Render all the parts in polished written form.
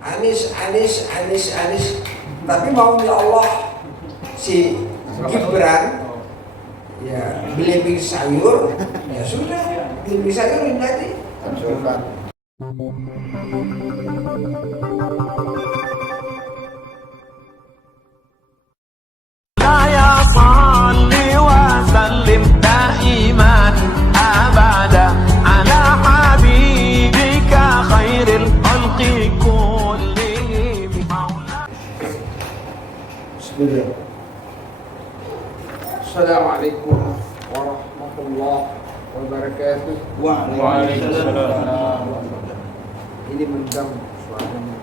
Anies. Tapi maunya Allah si Gibran ya beli sayur, ya sudah beli sayur ini nanti. يا صل وسلم دائما أبدا على حبيبك خير الخلق كلهم. Bismillah. Assalamualaikum warahmatullahi wabarakatuh. Waalaikumsalam. Ini mendam suaranya.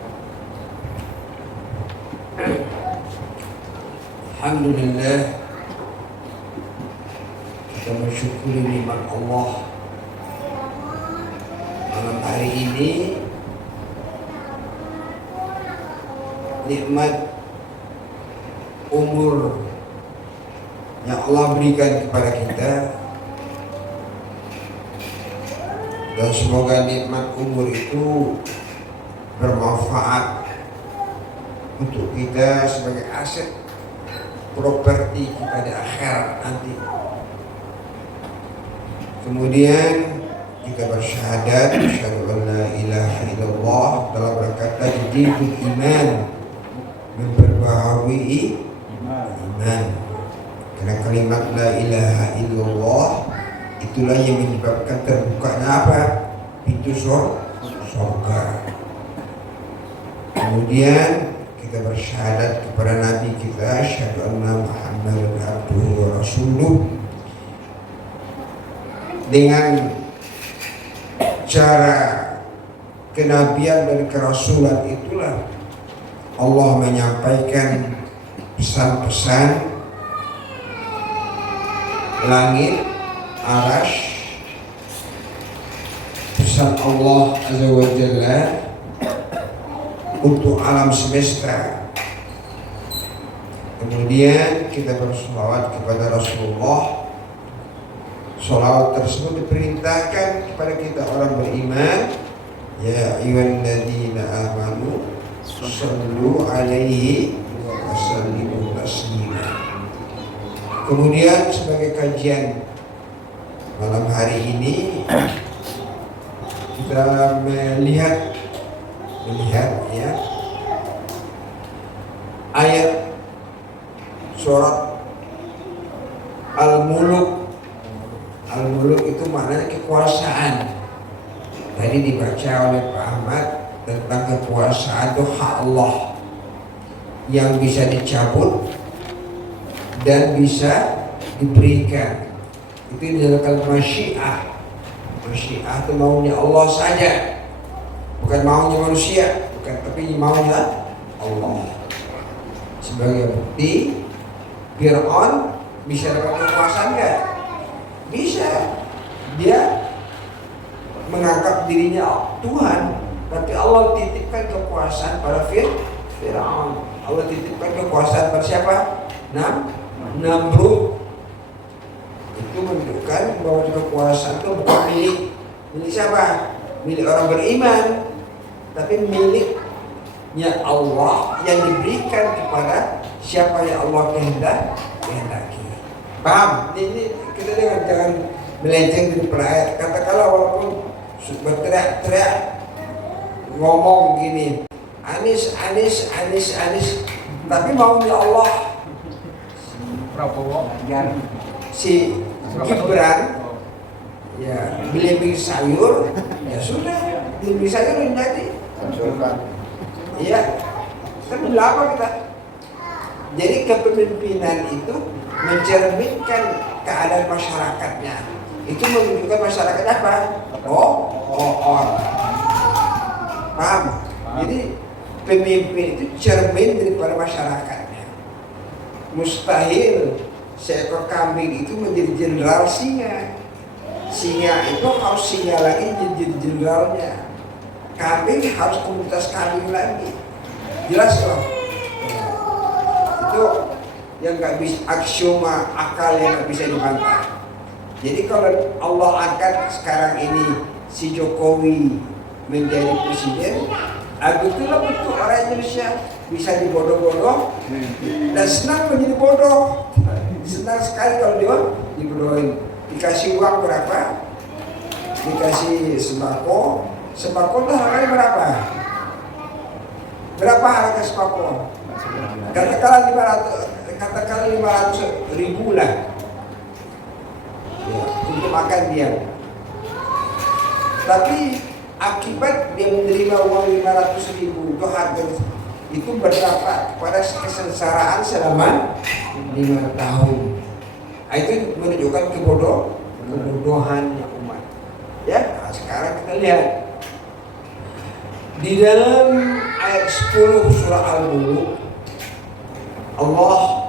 Alhamdulillah, kita bersyukuri nikmat Allah. Malam hari ini nikmat umur yang Allah berikan kepada kita, dan semoga nikmat umur itu bermanfaat untuk kita sebagai aset properti kita di akhirat nanti. Kemudian kita bersyahadat asyhadu an la ilaha illallah, dalam berkata jadidul iman, memperbaharui iman. Karena kalimat la ilaha illallah itulah yang menyebabkan terbukanya apa? Pintu surga. Kemudian kita bersyahadat kepada Nabi kita, asyhadu anna Muhammadan abduhu wa rasuluh. Dengan cara kenabian dan kerasulan itulah Allah menyampaikan pesan-pesan langit, arasy, pesan Allah Azza wa Jalla untuk alam semesta. Kemudian kita berselawat kepada Rasulullah. Selawat tersebut diperintahkan kepada kita orang beriman, ya ayyuhalladzina amanu sallu alaihi wa sallimu taslima. Kemudian sebagai kajian malam hari ini kita melihat ya ayat surat Al-Muluk. Al-Muluk itu maknanya kekuasaan. Tadi dibaca oleh Pak Ahmad tentang kekuasaan itu hak Allah yang bisa dicabut dan bisa diberikan. Itu dinamakan masyiah. Masyiah itu maunya Allah saja, bukan maunya manusia, bukan, tapi maunya Allah. Sebagai bukti, Fir'aun bisa dapat kekuasaan enggak? Bisa. Dia menganggap dirinya Tuhan, tapi Allah titipkan kekuasaan pada Fir'aun. Allah titipkan kekuasaan pada siapa? Namrud. Itu menunjukkan bahwa kekuasaan itu bukan milik siapa? Milik orang beriman, tapi miliknya Allah yang diberikan kepada siapa yang Allah kehendaki. Paham? Ini kita jangan melenceng dari ayat. Katakanlah walaupun berteriak-teriak ngomong gini, Anies, tapi maunya Allah si Gibran ya beli sayur, ya sudah beli sayur ini nanti. Iya, kan apa kita? Jadi kepemimpinan itu mencerminkan keadaan masyarakatnya. Itu menunjukkan masyarakat apa? Paham? Jadi pemimpin itu cermin daripada masyarakatnya. Mustahil seekor kambing itu menjadi jenderal singa. Singa itu harus singa lagi jadi jenderalnya. Kambing harus komunitas kambing lagi. Jelas loh. Itu yang nggak bisa, aksioma akal yang nggak bisa dibantah. Jadi kalau Allah angkat sekarang ini si Jokowi menjadi presiden, Itulah bentuk orang Indonesia, bisa dibodoh-bodoh dan senang menjadi bodoh. Senang sekali kalau dia dibodohin. Dikasih uang berapa? Dikasih sembako itu harganya berapa? Berapa harga sembako? Katakanlah 500.000 lah ya, untuk makan dia. Tapi akibat dia menerima uang 500.000 itu harga itu berdampak kepada kesengsaraan selama 5 tahun. Itu menunjukkan kebodohannya umat. Ya, nah sekarang kita lihat di dalam ayat 10 surah Al-Mulk, Allah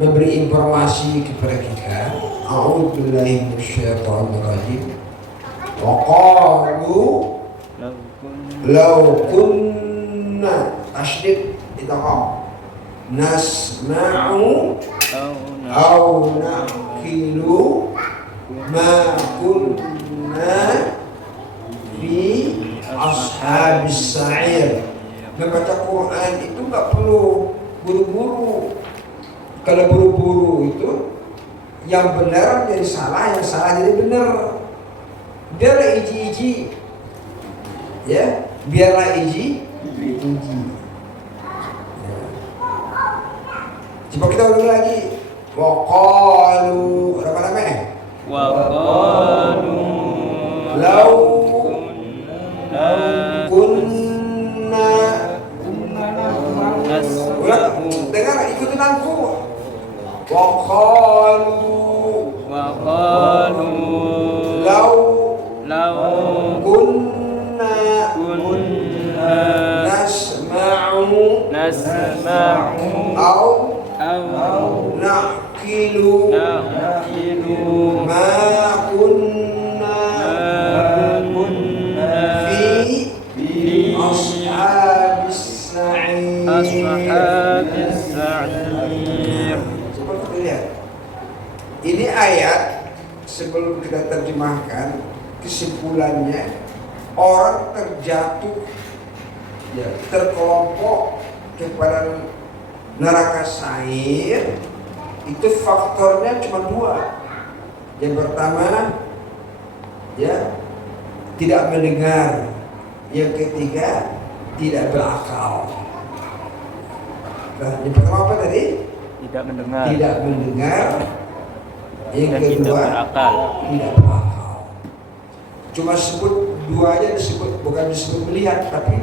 memberi informasi kepada kita. A'udzubillahi minasyaitonir rajim. Wa qalu law kunna tashdid idgham nasma'u aw naqilu ma kunna fi ashabis sa'ir. Membaca Quran itu nggak perlu buru-buru. Kalau buru-buru itu yang benar jadi salah, yang salah jadi benar. Biarlah iji-iji, ya, biarlah iji. Ya. Coba kita ulang lagi. Waqalu, apa namanya? Waqalu Lau kunna. Ulang, dengar, ikutin aku. Waqalu Lau kunna nasma'u au naqilu ma kunna fi ashabis sa'ir. Seperti lihat. Ini ayat sebelum kita terjemahkan, kesimpulannya orang terjatuh, ya, terkelompok kepada neraka sa'ir itu faktornya cuma 2. Yang pertama, ya, tidak mendengar. Yang ketiga, tidak berakal. Nah, yang pertama apa tadi? tidak mendengar. Tidak mendengar. Yang Dan kedua, tidak berakal. Cuma sebut 2 aja disebut, bukan disebut melihat, tapi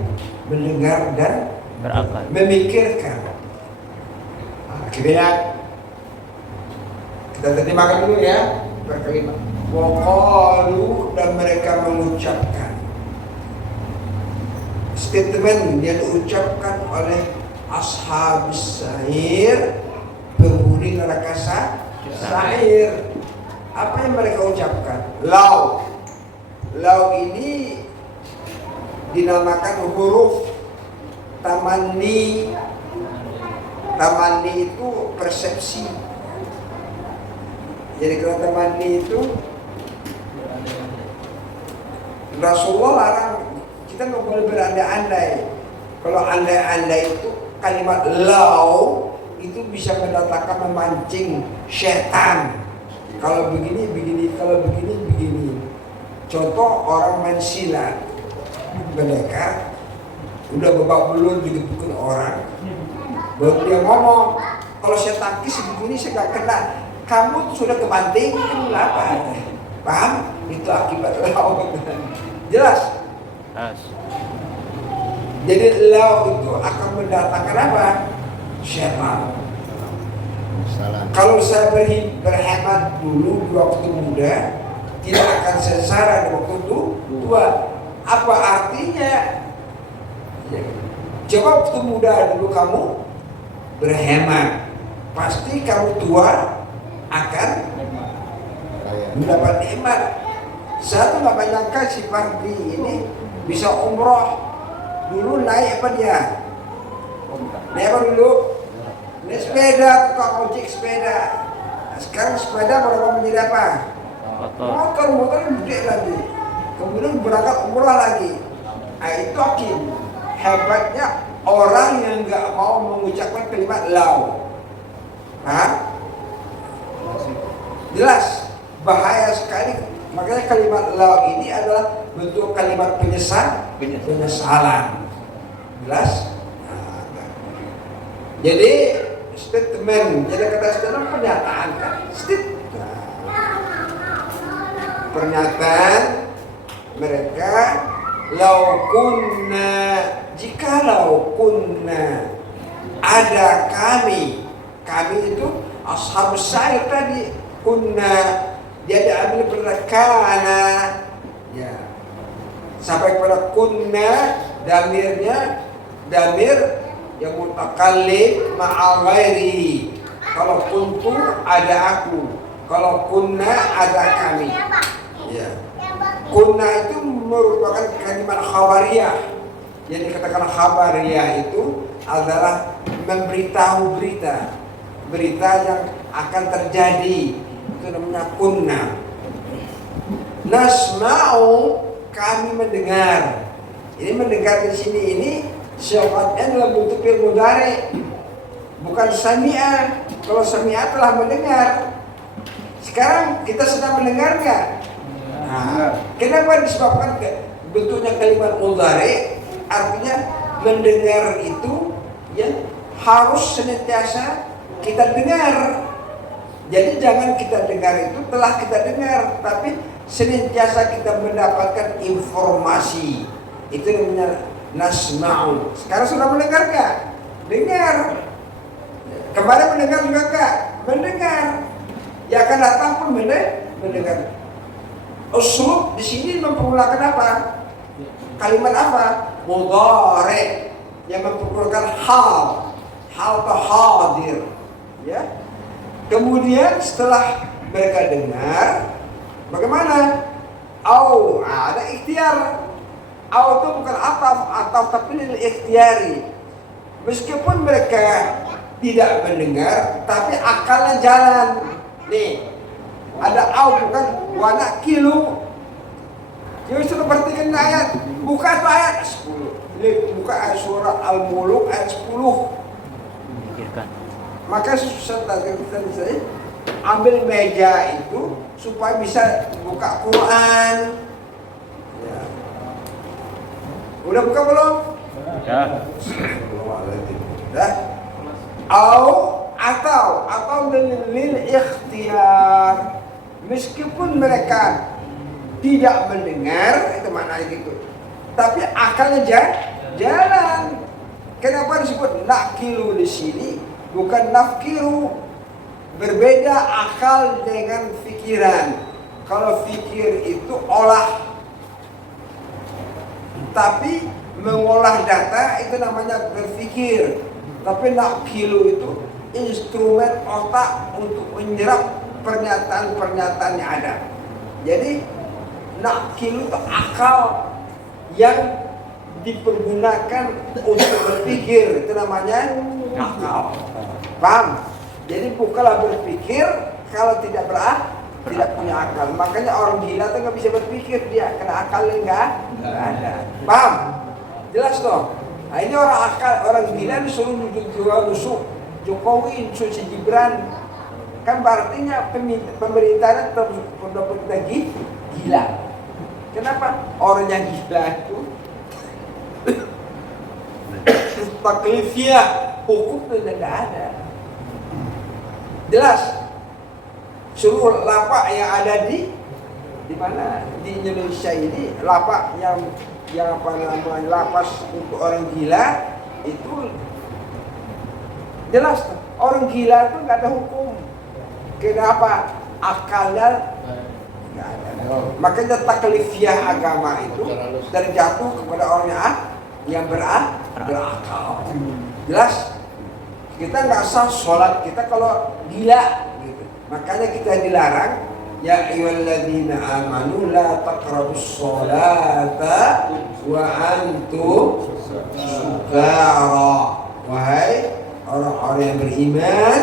mendengar dan Berakal. memikirkan. Nah, kita terjemahkan dulu ya, berkelima. Waqalu, dan mereka mengucapkan. Statement yang diucapkan oleh ashabis sa'ir, penghuni neraka sa'ir. Apa yang mereka ucapkan? Lau ini dinamakan huruf tamanni. Tamanni itu persepsi. Jadi kalau tamanni itu Rasulullah larang kita nggak boleh berandai-andai. Kalau andai-andai itu kalimat lau itu bisa mendatangkan, memancing setan. Kalau begini, kalau begini. Contoh orang main silat, mereka udah babak belur dipukul orang, baru dia ngomong, kalau saya tangkis begini saya gak kena, kamu sudah kebanting, kenapa? Paham? Itu akibat lau. Jelas? Jadi lau itu akan mendatangkan apa? Setan. Kalau saya berhemat dulu di waktu muda, tidak akan sengsara di waktu tua. Apa artinya? Coba waktu muda dulu kamu berhemat, pasti kamu tua akan mendapat nikmat. Saya tuh nggak menyangka si Fardi ini bisa umroh. Dulu naik apa dia? Naik apa dulu? Naik sepeda, tukang ojek sepeda. Nah, sekarang sepeda berapa menjadi apa? Motor gede lagi. Kemudian berangkat umrah lagi. Nah, itu hakim. hebatnya orang yang nggak mau mengucapkan kalimat lau. Hah? Jelas bahaya sekali. Makanya kalimat lau ini adalah bentuk kalimat penyesalan. Jelas? Nah. Jadi statement, jadi kata statement pernyataan kan? Pernyataan mereka, lau kunna, jikalau kunna, ada kami itu ashabus sa'ir tadi, kunna dia diambil pada kana, ya sampai kepada kunna, damirnya damir yang mutakallim ma'a ghairi. Kalau kuntu ada aku, kalau kunna ada kami. Ya. Kunna itu merupakan kalimat khabariyah. Jadi katakan khabariyah itu adalah memberitahu berita yang akan terjadi. Itu namanya kunna. Nasma'u, kami mendengar. Ini mendengar di sini ini syafatnya dalam bentuk fi'il mudhari, bukan sami'a. Kalau sami'a telah mendengar. Sekarang kita sedang mendengar nggak? Nah, kenapa disebabkan bentuknya kalimat mudhari? Artinya mendengar itu ya harus senantiasa kita dengar. Jadi jangan kita dengar itu telah kita dengar, tapi senantiasa kita mendapatkan informasi. Itu namanya nasma'u. Sekarang sudah mendengar nggak? Dengar. Kemarin mendengar juga nggak? Mendengar. Ya akan datang pun mendengar. Uslub di sini mempergunakan apa? Kalimat apa? Mudhari yang mempergunakan hal atau hadir. Ya. Kemudian setelah mereka dengar, bagaimana? Ada ikhtiar. Itu bukan atau tapi lil ikhtiyari. Meskipun mereka tidak mendengar, tapi akalnya jalan. Nih, ada bukan wana kilo. Jadi sudah perhatikan ayat. Buka itu ayat 10. Buka ayat surah Al-Muluk ayat 10. Maka susah tadi saya ambil meja itu supaya bisa buka Quran. Ya. Udah buka belum? Ya. Dah. Atau lil ikhtiyar. Meskipun mereka tidak mendengar, itu maknanya gitu. Tapi akalnya jalan. Kenapa disebut nakilu di sini? Bukan nafkiru. Berbeda akal dengan pikiran. Kalau fikir itu olah. Tapi mengolah data itu namanya berpikir. Tapi nakilu itu instrumen otak untuk menyerap pernyataan-pernyataan yang ada. Jadi nakilu itu akal yang dipergunakan untuk berpikir. Itu namanya akal. Paham? Jadi bukanlah berpikir kalau tidak punya akal. Makanya orang gila tuh nggak bisa berpikir dia, karena akalnya nggak ada. Paham? Jelas toh? Nah ini orang gila disuruh nusuk Jokowi, nusuk si Gibran. Kan berartinya pemerintahnya pemerintah gila. Kenapa? Orang yang gila itu taklifiyah, hukum itu tidak ada. Jelas? Seluruh lapak yang ada di mana? Di Indonesia ini lapak yang apa namanya lapas untuk orang gila itu jelas orang gila itu nggak ada hukum. Kenapa? Akalnya nggak ada. Makanya taklifiyah agama itu terjatuh kepada orang yang berakal. Jelas? Kita nggak sah sholat kita kalau gila. Gitu. Makanya kita dilarang. Ya ayyuhalladzina amanu la taqrabus sholata wa antum sukara. Wahai orang-orang yang beriman,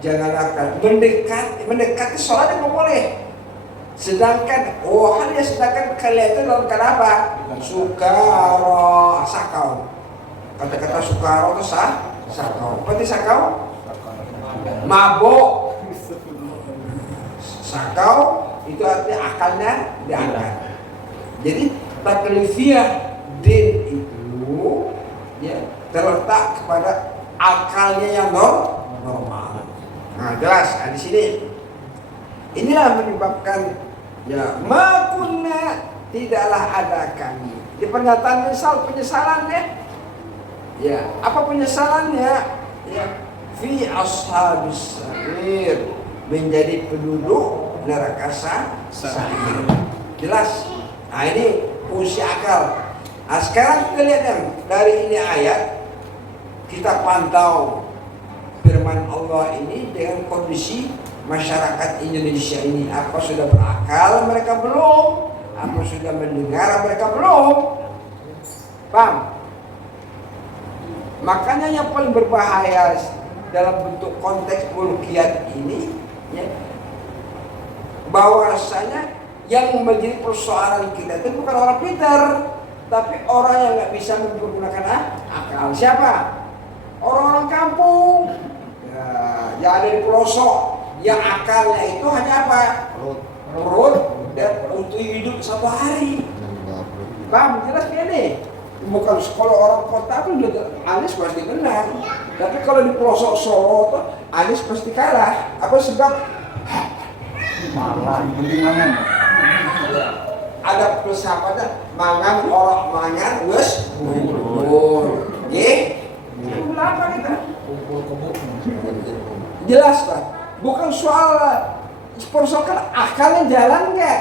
janganlah mendekati sholat yang boleh. Sedangkan kalian itu dalam keadaan apa? Sukara, sakau. Kata-kata Soekarno itu sakau. Berarti sakau? Mabok. Sakau itu artinya akalnya diangkat. Jadi taklifiyah din itu ya terletak kepada akalnya yang normal. Nah, jelas di sini. Inilah menyebabkan ya makunna tidaklah ada kami. Di pernyataan penyesalannya ya, apa penyesalannya? Ya, fi ashabis sa'ir, menjadi penduduk neraka sa'ir. Jelas. Nah, ini fungsi akal. Nah, sekarang kita lihat yang dari ini ayat kita pantau firman Allah ini dengan kondisi masyarakat Indonesia ini. Apa sudah berakal mereka belum? Apa sudah mendengar mereka belum? Paham? Makanya yang paling berbahaya dalam bentuk konteks mulkiyat ini ya, bahwasanya yang menjadi persoalan kita itu bukan orang pintar, tapi orang yang nggak bisa mempergunakan akal. Siapa? Orang-orang kampung ya, yang ada di pelosok. Yang akalnya itu hanya apa? Perut dan untuk hidup satu hari. Paham? Jelas ya nih. Bukan kalau orang kota pun Anies pasti menang. Tapi kalau di pelosok Solo tuh Anies pasti kalah. Apa sebab? Malah penting mangan. Ada filsafatnya mangan orang mangan wes kumpul. Apa kita? Jelas Pak. Bukan soal persoalan akalnya jalan nggak.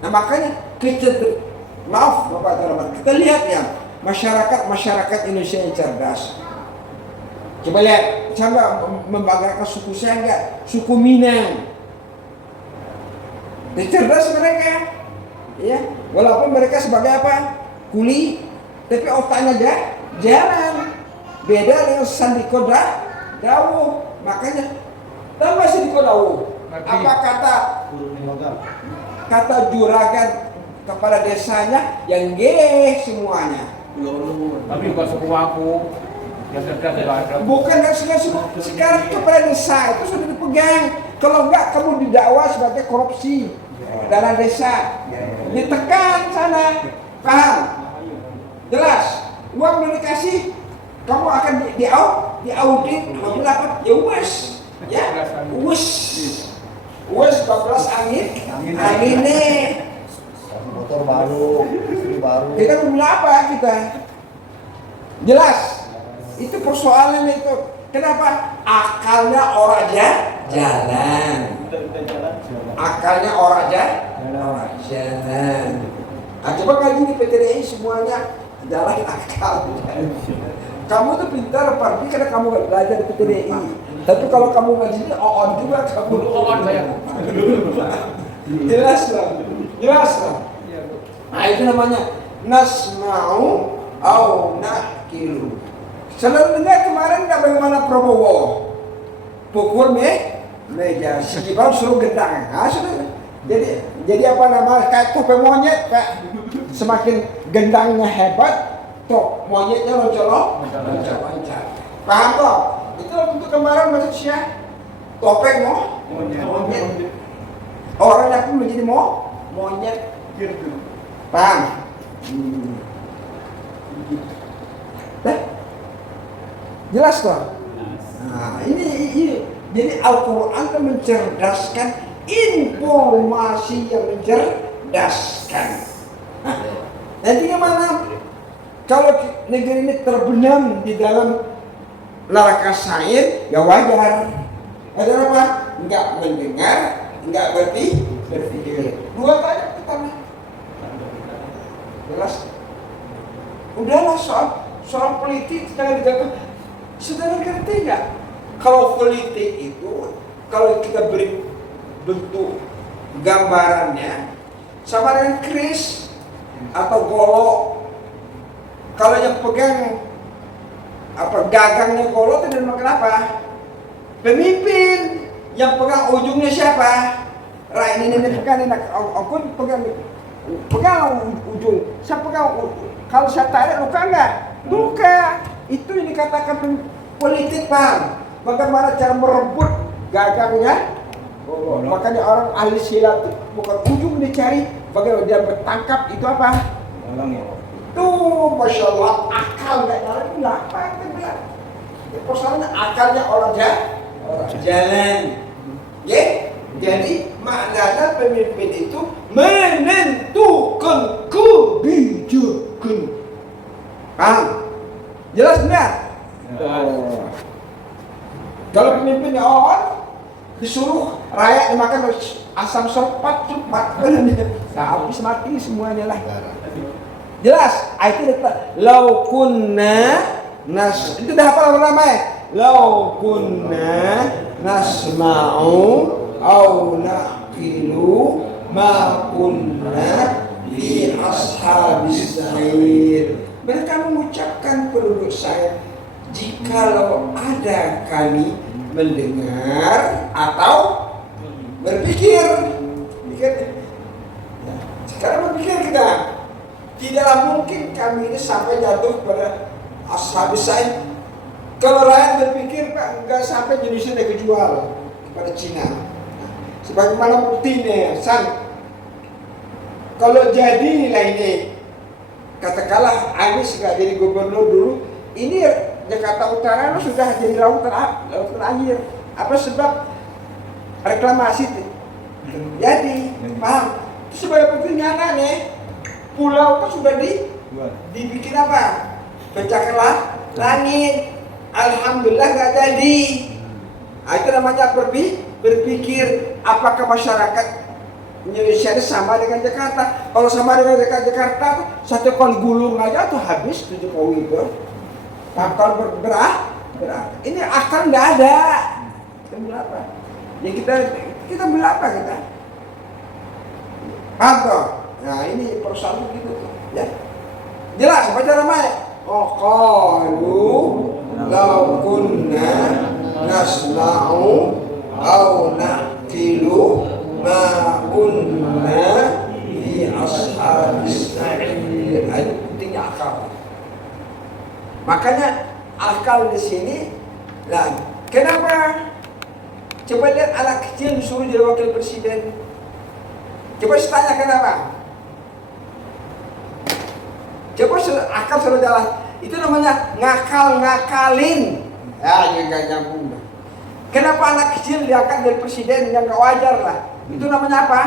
Nah makanya maaf Bapak Terhormat, kita lihat ya masyarakat Indonesia yang cerdas. Coba lihat, saya membanggakan suku saya nggak, suku Minang. Cerdas mereka, ya. Walaupun mereka sebagai apa? Kuli, tapi otaknya jalan. Beda dengan Sandiko Dawo, makanya. Dan masih dikodawu. Apa kata juragan kepala desanya yang semuanya. Tapi bukan suku aku. Yang cerdas ada. Bukan sekarang kepala desa itu sudah dipegang. Kalau enggak kamu didakwa sebagai korupsi dana desa. Ditekan sana. Paham? Jelas. Uang belum dikasih, kamu akan diaudit. Kamu dapat ya wes. Ya, wes 14 angin nih. Motor baru, istri baru. Kita mau bilang apa kita? Jelas. Itu persoalan itu. Kenapa? Akalnya orang jalan. Akalnya orang jalan. Nah, coba kaji di PTDI semuanya jalan akal. Kamu tuh pintar pasti karena kamu gak belajar di PTDI. Tapi kalau kamu ngaji ini on juga kamu on banyak. Jelas lah. Nah itu namanya nasma'u au nakilu. Saudara dengar kemarin nggak bagaimana Prabowo pukul meja si Gibran suruh gendang. Nah, sudah. Jadi apa nama kayak topeng monyet Pak. Semakin gendangnya hebat, tuh monyetnya loncat. Paham toh? Itu untuk kemarin manusia topeng monyet. Orangnya pun menjadi monyet. Paham? Jelas toh? Nah, ini jadi Al-Quran itu mencerdaskan informasi yang mencerdaskan. Nah, nanti gimana? Kalau negeri ini terbenam di dalam neraka sa'ir, ya wajar. Ada apa? Enggak mendengar, enggak berpikir. Dua aja kita. Jelas? Udahlah soal politik jangan dijaga. Saudara ngerti nggak? Kalau politik itu, kalau kita beri bentuk gambarannya sama dengan keris atau golok. Kalau yang pegang gagangnya golok itu dengan apa? Pemimpin. Yang pegang ujungnya siapa? Ini pegang ini. Aku pegang ujung. Saya pegang. Kalau saya tarik luka nggak? Luka. Itu yang dikatakan politik, Bang. Bagaimana cara merebut gagangnya? Makanya orang ahli silat itu bukan ujung dicari, bagaimana dia bertangkap itu apa? Tuh, Masya Allah, akal nggak jalan itu apa yang kita bilang? Persoalannya akalnya orang jalan. Ya, jadi maknanya pemimpin itu menentukan kebijakan. Paham? Jelas benar? Oh. Kalau pemimpinnya orang disuruh rakyat dimakan asam sulfat, habis mati semuanya lah. Jelas? Itu lau kunna nas, itu dah hafal nama ya? Lau kunna nasma'u au naqilu ma kunna fi ashabis sa'ir. Mereka mengucapkan penduduk saya, jikalau ada kami mendengar atau berpikir. Sekarang berpikir kita, tidaklah mungkin kami ini sampai jatuh pada ashabis sa'ir. Kalau rakyat berpikir, Pak, enggak sampai Indonesia dia kejual kepada Cina. Sebagaimana buktinya, San, kalau jadilah ini, katakanlah Anies nggak jadi gubernur dulu, ini Jakarta Utara sudah jadi lautan air. Apa sebab reklamasi jadi, paham? Itu sebagai bukti nyata nih, pulau itu sudah dibikin apa? Pecahkanlah langit. Alhamdulillah nggak jadi. Itu namanya berpikir apakah masyarakat Indonesia ini sama dengan Jakarta. Kalau sama dengan Jakarta, satu kali gulung aja tuh habis tuh Jokowi itu. Kalau berat. Ini akal nggak ada. Kita bilang apa? Ya kita bilang apa kita? Paham toh? Nah ini persoalan gitu tuh. Ya. Jelas baca namanya. Oh qalu law kunna nasma'u au naqilu ma kunna fi ashabis sa'ir. Pentingnya akal. Makanya akal di sini. Nah, kenapa? Coba lihat anak kecil disuruh jadi wakil presiden. Coba tanya kenapa? Coba akal sudah jalan. Itu namanya ngakalin. Ya, yang gak nyambung. Kenapa anak kecil diangkat jadi presiden yang gak wajar lah? Itu namanya apa?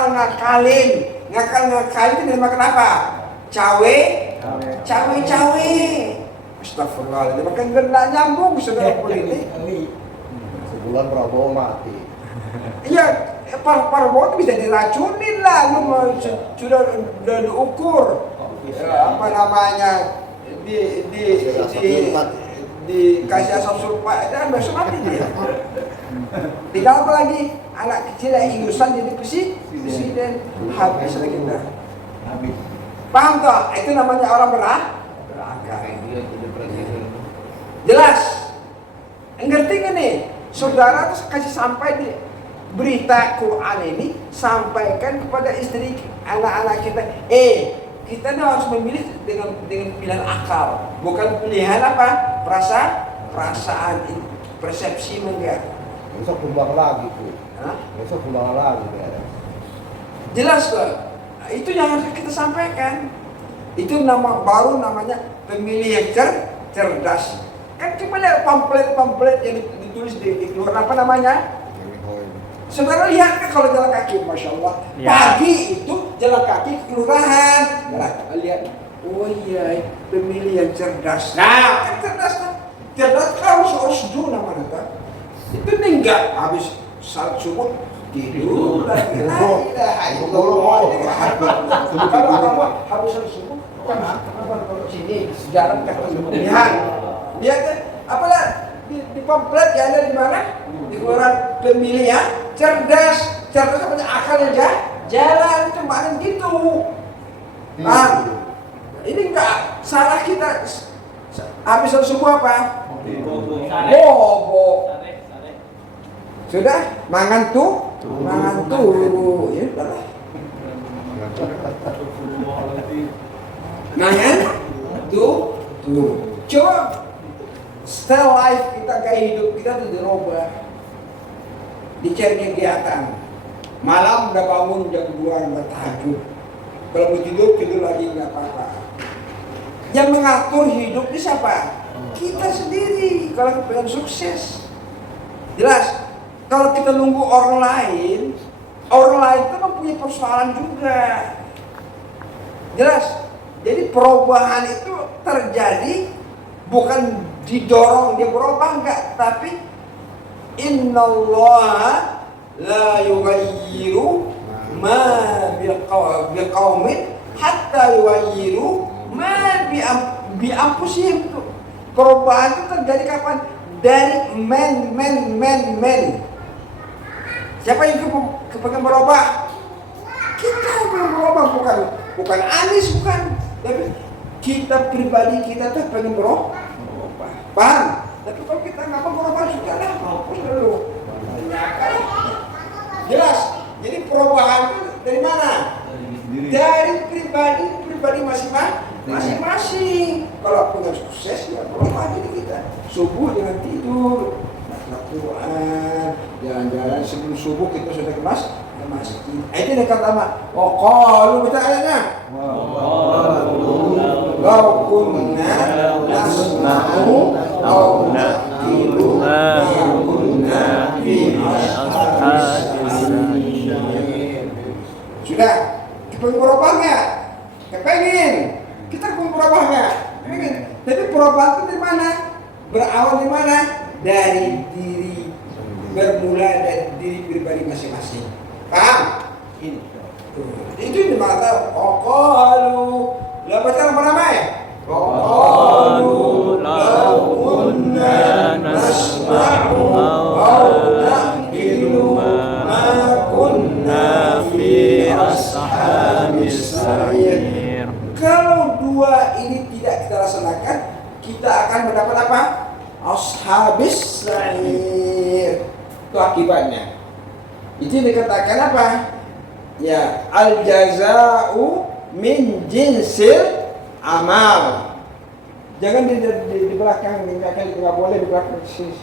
Ngakalin. Ngakalin itu nama kenapa? Cawe. Astagfirullahaladzim. Makin gak nyambung saudara politik. Sebulan Prabowo mati. Iya, Prabowo bisa diracunin lah. Lu sudah diukur. Apa namanya? Dikasih asam sulfat, dan besok mati dia. Tinggal apa lagi? Anak kecil yang ingusan jadi presiden. Habis lagi kita. Paham toh? Itu namanya orang berakal. Jelas? Ngerti nggak nih? Saudara tuh kasih sampai di berita Quran ini, sampaikan kepada istri anak-anak kita. Kita nih harus memilih dengan pilihan akal, bukan pilihan apa? Perasaan, persepsi enggak. Besok pulang lagi tuh. Besok pulang lagi ya. Jelas kok. Itu yang harus kita sampaikan. Itu baru namanya pemilih yang cerdas. Kan cuma lihat pamflet yang ditulis di luar apa namanya? Saudara lihat kan kalau jalan kaki, Masya Allah. Ya. Pagi itu jalan kaki ke kelurahan. Lihat, oh iya, pemilih yang cerdas. Nah, kan cerdas kan? Cerdas harus dulu namanya. Itu enggak habis salat subuh tidur lagi. Kalau habis salat subuh, kalau sini sejarah lihat apalah di pamflet ya ada di mana? Di kelurahan pemilih ya. Cerdas punya akal yang jalan itu maknanya gitu. Nah, ini enggak salah kita. Habis subuh apa? Bobo. Sudah mangan tuh, ya udahlah. Mangan tuh, Tuh, coba style life kita, gaya hidup kita tuh dirubah. Dicari kegiatan. Malam udah bangun jam 2 bertahajud. Kalau mau tidur lagi nggak apa-apa. Yang mengatur hidup ini siapa? Kita sendiri. Kalau kita pengen sukses, jelas. Kalau kita nunggu orang lain itu mempunyai persoalan juga. Jelas. Jadi perubahan itu terjadi bukan didorong dia berubah, enggak, tapi innallaha la yughayyiru ma biqaumin hatta yughayyiru ma bi anfusihim. Perubahan itu terjadi kapan? Dari men. Siapa yang kepengen berubah? Kita yang berubah, bukan Anies, bukan. Tapi kita pribadi kita tuh pengen berubah. Paham? Tapi kalau kita nggak mau berubah, sudah lah, mampus dulu. Jelas. Jadi perubahan itu dari mana? Dari pribadi masing-masing. Kalau punya sukses ya berubah jadi kita. Subuh jangan tidur, baca Quran, jalan-jalan sebelum subuh kita sudah ke masjid. Itu yang pertama. Qalu baca ayatnya. Law kunna nasma'u aw naqilu ma kunna fi ashabis sa'ir. Sudah, kepengen berubah nggak? Kepengen. Kita kepengen berubah nggak? Kepengen. Tapi perubahan itu dari mana? Berawal dari mana? Dari diri. Bermula dari diri pribadi masing-masing. Paham? Itu yang dimata. Qalu. Lah baca nama-nama ya? Qalu law kunna nasma'u aw naqilu ma kunna fi ashabis sa'ir. Kalau dua ini tidak kita laksanakan, kita akan mendapat apa? Ashabis sa'ir. Itu akibatnya. Itu dikatakan apa? Ya, al jaza'u min jinsil amal. Jangan di belakang, nggak boleh di belakang sini,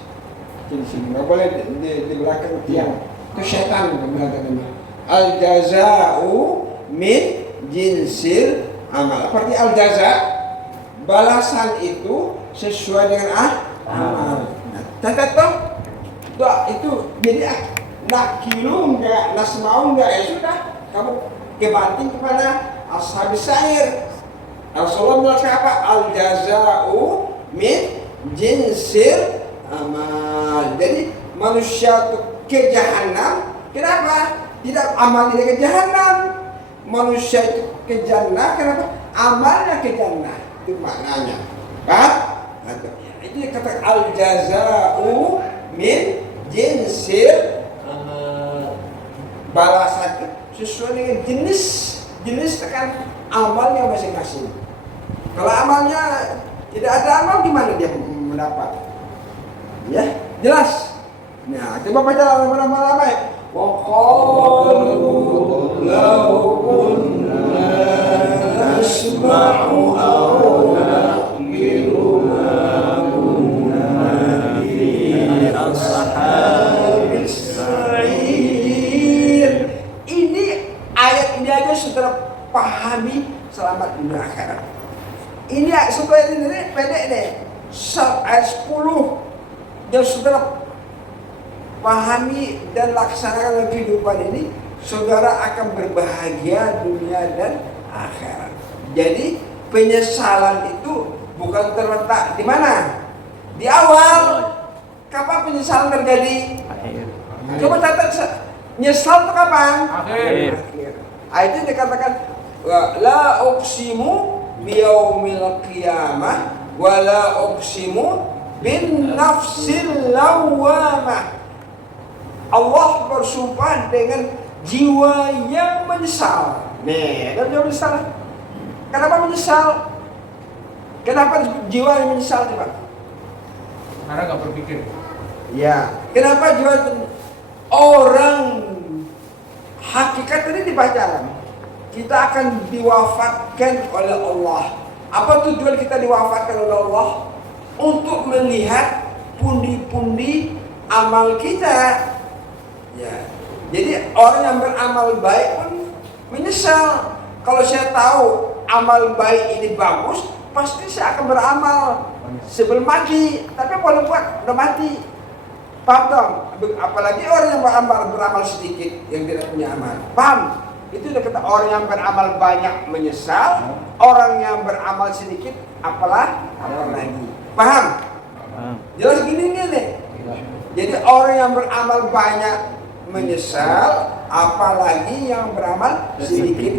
nggak boleh di belakang tiang. Itu setan mengatakan. Al jaza'u min jinsil amal. Seperti al jaza, balasan itu sesuai dengan amal. Catat toh? Itu jadi nakilu enggak, nasmau enggak, ya sudah, kamu kebanting kepada ashabis sa'ir. Rasulullah bilang apa? Al jaza'u min jinsil amal. Jadi manusia itu ke jahanam, kenapa? Tidak amalnya ke jahanam. Manusia itu ke jannah, kenapa? Amalnya ke jannah. Itu maknanya. Kan? Itu kata al jaza'u min jinsil balasan sesuai dengan jenis tekan amalnya masing-masing. Kalau amalnya tidak ada amal, gimana dia mendapat? Ya, jelas. Nah, coba baca lama-lama ya. Wa qalu law kunna nasma'u aw naqilu ma kunna fi ashabis sa'ir. Ini ayat ini aja saudara pahami selamat dunia akhirat. Ini saudara ini pendek deh. Ayat 10 yang saudara pahami dan laksanakan dalam kehidupan ini, saudara akan berbahagia dunia dan akhirat. Jadi penyesalan itu bukan terletak di mana? Di awal. Kapan penyesalan terjadi? Akhir. Coba catat, nyesal itu kapan? Akhir. Itu dikatakan la uqsimu biyaumil qiyamah wa la uqsimu bin nafsil lawamah. Allah bersumpah dengan jiwa yang menyesal. Nih, ada jiwa menyesal. Kenapa menyesal? Kenapa jiwa yang menyesal, Pak? Karena nggak berpikir. Ya. Kenapa jiwa orang hakikat tadi dibaca? Kita akan diwafatkan oleh Allah. Apa tujuan kita diwafatkan oleh Allah? Untuk melihat pundi-pundi amal kita. Ya. Jadi orang yang beramal baik pun menyesal. Kalau saya tahu amal baik ini bagus, pasti saya akan beramal sebelum mati. Tapi boleh buat udah mati. Paham dong? Apalagi orang yang beramal sedikit yang tidak punya amal. Paham? Itu udah kata orang yang beramal banyak menyesal, orang yang beramal sedikit apalagi. Paham? Jelas gini nih. Jadi orang yang beramal banyak menyesal, apalagi yang beramal sedikit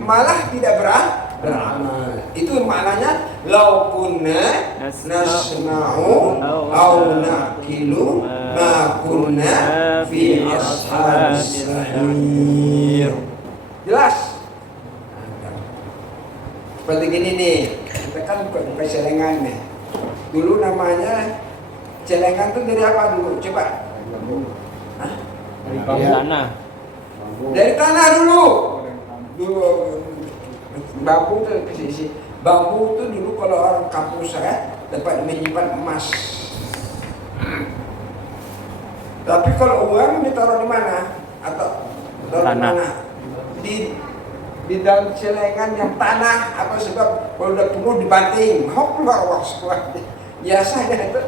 malah tidak beramal. Itu maknanya lau kunna nasma'u au naqilu ma kunna fi ashabis sa'ir. Jelas? Seperti gini nih, kita kan buka celengan nih. Dulu namanya celengan tuh dari apa dulu? Coba. Hah? Dari tanah. Dari tanah dulu. Bambu tuh isi. Bambu tuh dulu kalau orang kampung saya dapat menyimpan emas. Tapi kalau uang ditaruh di mana? Atau taruh di mana? Di dalam celengan yang tanah, atau sebab kalau udah penuh dibanting, hop keluar uang semuanya. Biasanya itu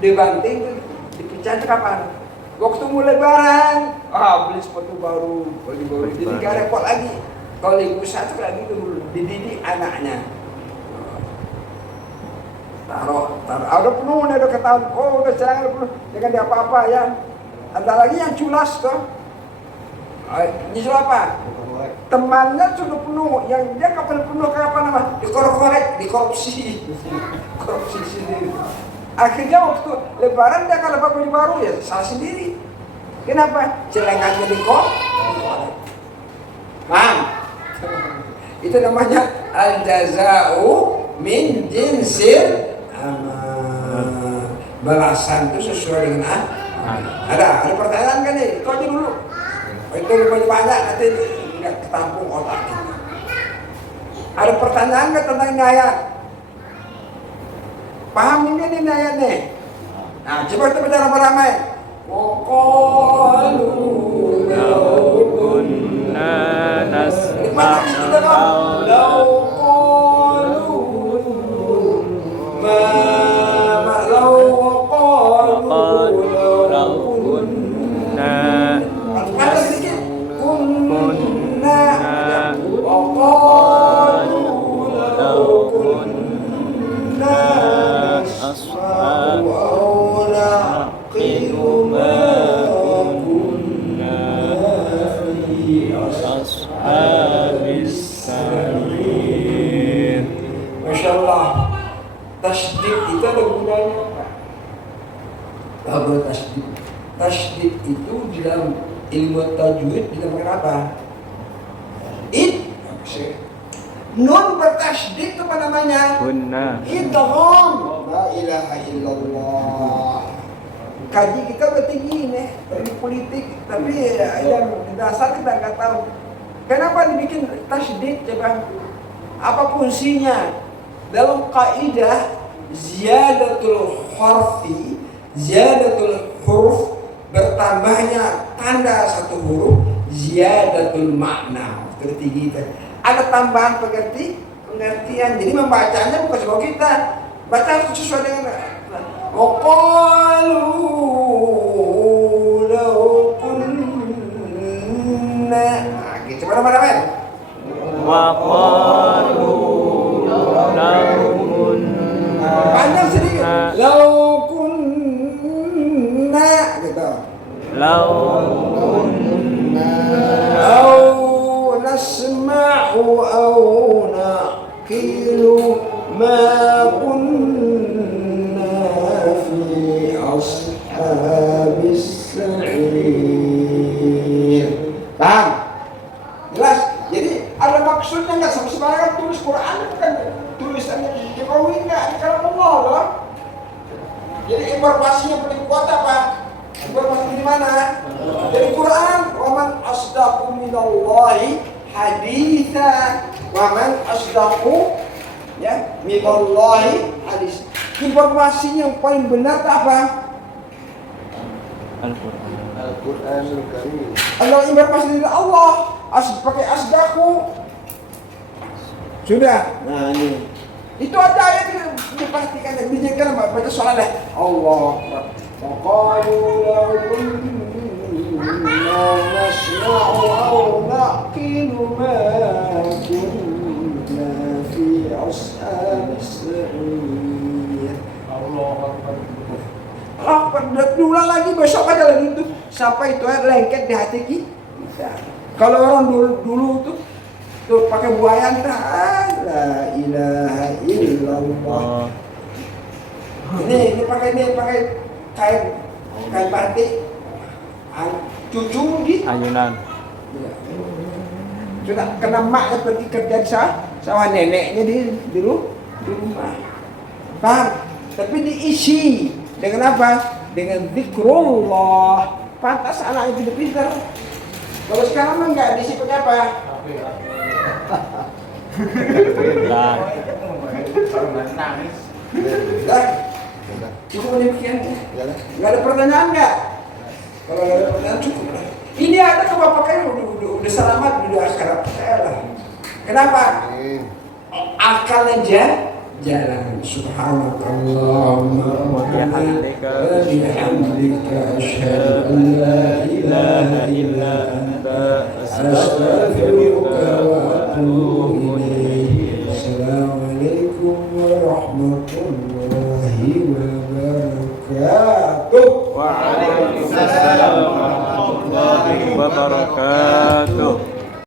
dibanting tuh dipecah kapan? Waktu mulai lebaran, beli sepatu baru, jadi gak repot lagi. Kalau ibu satu lagi dulu dididik anaknya. Taruh, udah penuh, udah ketahuan, udah celengan udah penuh, jangan dia apa-apa ya. Ada lagi yang culas tuh. Nyusul apa? Temannya sudah penuh, yang dia kapan penuh kapan apa? Dikorek, dikorupsi, korupsi sendiri. Akhirnya waktu lebaran dia kalau dapat baju baru ya salah sendiri. Kenapa? Celengannya dikorek. Paham? Itu namanya al-jaza'u min jinsil amal. Balasan itu sesuai dengan ada pertanyaan kan nih? Kau aja dulu. Itu lebih banyak nanti nggak ketampung otak kita. Ada pertanyaan nggak tentang ini ayat? Paham ini ayat nih? Nah, coba kita baca ramai-ramai. Waqalu law kunna nasma'u law qalu ma law qalu law kunna Masya Allah, tasdid itu ada gunanya apa? Tasdid. Tasdid itu di dalam ilmu tajwid dinamakan apa? Nun bertasdid itu apa namanya? Idgham. La ilaha illallah. Kaji kita udah tinggi nih, dari politik, tapi yang dasar kita nggak tahu. Kenapa dibikin tasdid? Coba, apa fungsinya? Dalam kaidah ziyadatul harfi, ziyadatul huruf, bertambahnya tanda satu huruf, ziyadatul makna. Tertinggi itu. Ada tambahan pengertian. Jadi membacanya bukan cuma kita, baca sesuai dengan waqalu law kunna. Gitu mana-mana. Waqalu law kunna. Panjang sedikit. Law kunna gitu. Law kunna. Nasma'u aw naqilu ma kunna fi ashabis sa'ir. Paham? Jelas? Jadi ada maksudnya nggak? Sembarangan tulis Quran bukan tulisannya Jokowi nggak, di kalam Allah loh. Jadi informasinya paling kuat apa? Informasi di mana? Dari Quran. Wa man asdaqu minallahi haditha wa man asdaqu Ya, minallahi hadis. Informasi yang paling benar apa? Al-Quran. Al-Quranul Karim. Allah informasi dari Allah. Pakai asdaku. Sudah. Nah ini. Itu ada ayat yang dipastikan dan dijadikan baca sholat deh. Allah. Faqalu law kunna nasma'u aw naqilu ma kunna fi ashabis sa'ir. Allah Akbar. Diulang lagi besok aja lagi itu sampai itu lengket di hati kita. Kalau orang dulu tuh pakai buayan la ilaha illallah. Ini pakai kain batik. Cucu di Ayunan. sudah kena maknya pergi kerja di sawah neneknya di rumah. Paham? Tapi diisi dengan apa? Dengan zikrullah. Pantas anak itu pintar. Kalau sekarang mah enggak diisi pakai apa? Nah, Nangis. Dah. Cukup demikian. Enggak ada pertanyaan enggak? Kalau enggak ada pertanyaan cukup lah. Ini ada ke bapak kayak udah selamat udah akhirat saya lah. Kenapa? Akalnya jalan. Subhanakallahumma wa bihamdika asyhadu an la ilaha illa anta astaghfiruka wa atubu